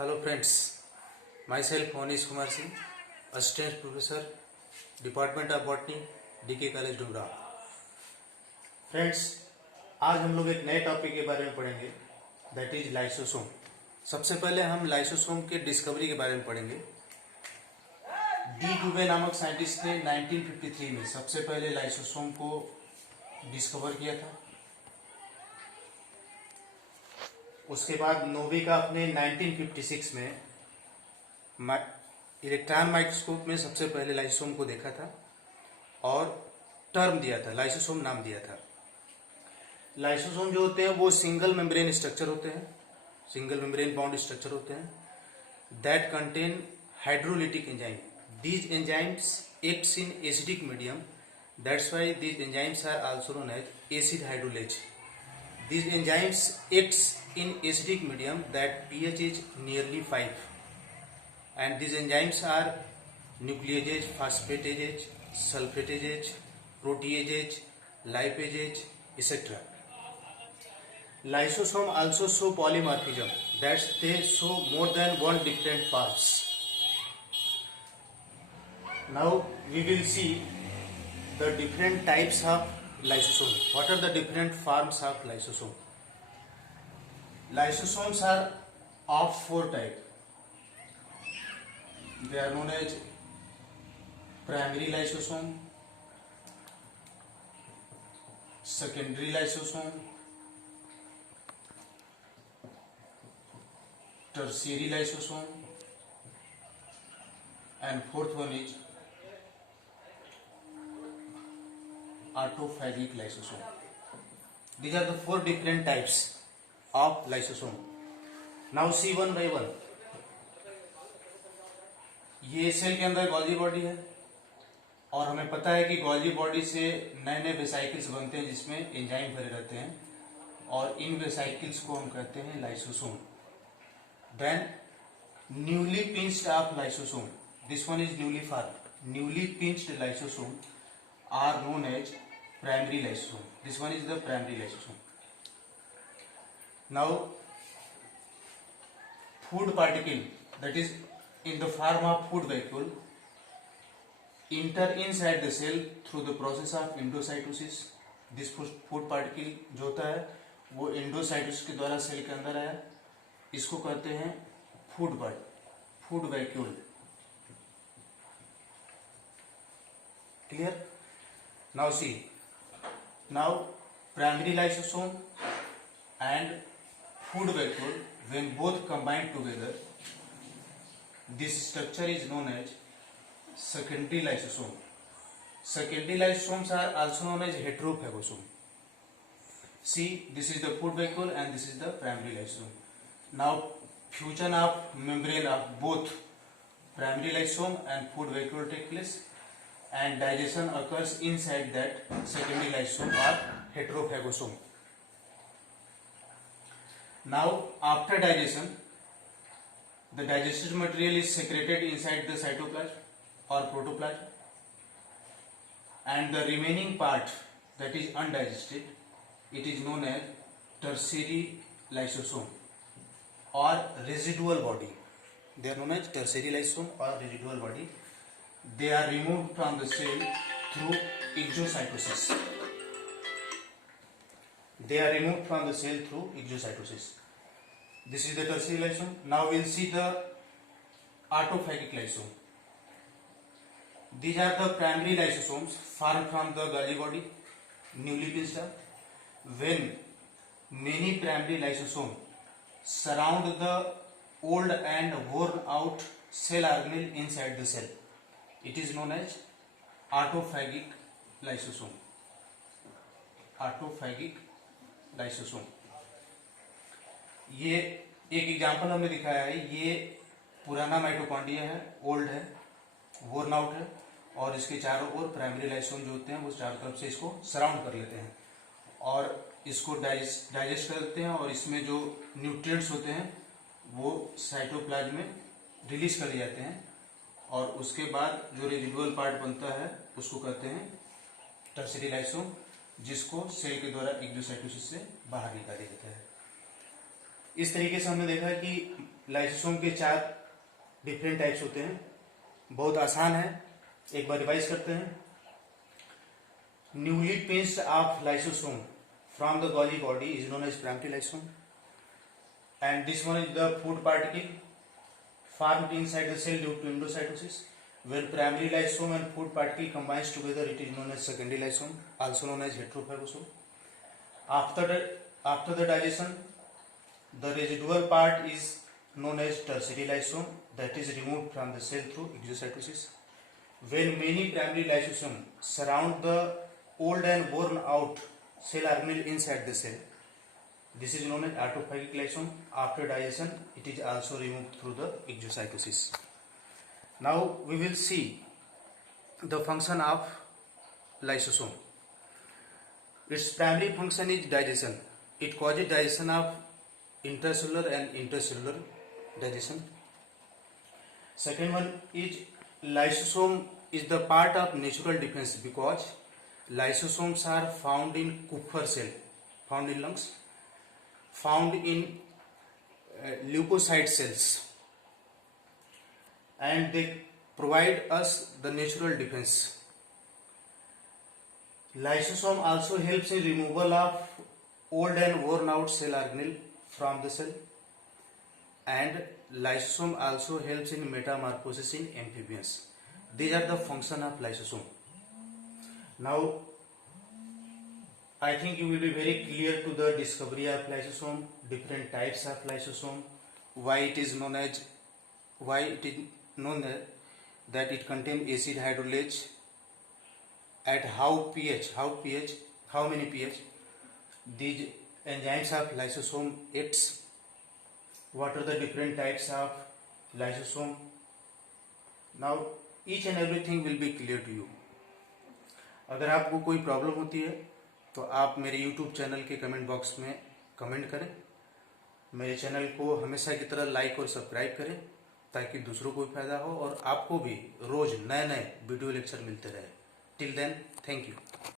Hello friends, myself Monish Kumar Singh, Assistant Professor, Department of Botany, DK College Dumra. Friends, आज हम लोग एक नए टॉपिक के बारे में पढ़ेंगे, दैट इज लाइसोसोम। सबसे पहले हम लाइसोसोम के डिस्कवरी के बारे में पढ़ेंगे। डी डुबे नामक साइंटिस्ट ने 1953 में सबसे पहले लाइसोसोम को डिस्कवर किया था। उसके बाद नोविका अपने 1956 में इलेक्ट्रॉन माइक्रोस्कोप में सबसे पहले लाइसोसोम को देखा था और टर्म दिया था, लाइसोसोम नाम दिया था। लाइसोसोम जो होते हैं वो सिंगल मेम्ब्रेन स्ट्रक्चर होते हैं, सिंगल मेम्ब्रेन बाउंड स्ट्रक्चर होते हैं that contain hydrolytic enzyme. These enzymes acts in acidic medium, that's why these enzymes are also known as acid hydrolase. These enzymes acts in acidic medium that pH is nearly 5, and these enzymes are nucleases, phosphatases, sulfatases, proteases, lipases, etc. Lysosome also show polymorphism, that they show more than one different forms. Now we will see the different types of lysosome. What are the different forms of lysosome? Lysosomes are of four types. They are known as primary lysosome, secondary lysosome, tertiary lysosome, and fourth one is autophagic lysosome. These are the four different types of lysosome. Now see one by one. ये cell के अंदर Golgi body है और हमें पता है कि Golgi body से नए नए वेसाइकिल्स बनते हैं जिसमें एंजाइम भरे रहते हैं और इन वेसाइकिल्स को हम कहते हैं lysosome. Then newly pinched off lysosome, this one is newly formed. Newly pinched lysosome are known as primary lysosome. This one is the primary lysosome. Now food particle, that is in the form of food vacuole, enter inside the cell through the process of endocytosis. This food particle जो होता है वो endocytosis के द्वारा cell के अंदर आया, इसको कहते हैं food vacuole. Clear? Now see, now primary lysosome and food vacuole, when both combine together, this structure is known as secondary lysosome. Secondary lysosomes are also known as heterophagosome. See, this is the food vacuole and this is the primary lysosome. Now fusion of membrane of both primary lysosome and food vacuole take place, and digestion occurs inside that secondary lysosome or heterophagosome. Now after digestion, the digested material is secreted inside the cytoplasm or protoplasm, and the remaining part that is undigested, it is known as tertiary lysosome or residual body. They are known as tertiary lysosome or residual body. They are removed from the cell through exocytosis. They are removed from the cell through exocytosis. This is the tertiary lysosome. Now we will see the autophagic lysosome. These are the primary lysosomes formed from the Golgi body, newly pinched up. When many primary lysosomes surround the old and worn out cell organelle inside the cell, it is known as autophagic lysosome. Autophagic lysosome. ये एक example हमने दिखाया है, ये पुराना mitochondria है, old है, worn out है और इसके चारों ओर प्राइमरी लाइसोसोम जो होते हैं वो चारों तरफ से इसको सराउंड कर लेते हैं और इसको डाइजेस्ट कर देते हैं और इसमें जो न्यूट्रिएंट्स होते हैं वो साइटोप्लाज्म में रिलीज कर दिए जाते हैं और उसके बाद जो रेजिडुअल पार्ट बनता है उसको कहते हैं टर्शियरी लाइसोसोम, जिसको सेल के द्वारा एक्सोसाइटोसिस से बाहर निकाला जाता है। इस तरीके से हमने देखा कि लाइसोसोम के 4 डिफरेंट टाइप्स होते हैं, बहुत आसान है, एक बार रिवाइज करते हैं। Newly pinched off lysosome from the Golgi body is known as primary lysosome, and this one is the food particle formed inside the cell due to endocytosis. When primary lysosome and food particle combines together, it is known as secondary lysosome, also known as heterophagosome. After the digestion, the residual part is known as tertiary lysosome, that is removed from the cell through exocytosis. When many primary lysosomes surround the old and worn out cell organelle inside the cell, this is known as autophagic lysosome. After digestion, it is also removed through the exocytosis. Now we will see the function of lysosome. Its primary function is digestion. It causes digestion of intracellular and intercellular digestion. Second one is lysosome is the part of natural defense because lysosomes are found in Kupffer cell, found in lungs, found in leukocyte cells, and they provide us the natural defense. Lysosome also helps in removal of old and worn out cell organelle from the cell, and lysosome also helps in metamorphosis in amphibians. These are the function of lysosome. Now I think you will be very clear to the discovery of lysosome, different types of lysosome, why it is known that it contains acid hydrolase, at how many pH these enzymes of lysosome acts, what are the different types of lysosome. Now each and everything will be clear to you. अगर आपको कोई problem होती है तो आप मेरे YouTube channel के comment box में कमेंट करें। मेरे चैनल को हमेशा की तरह लाइक और सब्सक्राइब करें ताकि दूसरों को भी फायदा हो और आपको भी रोज नए नए वीडियो लेक्चर मिलते रहे। Till then, thank you.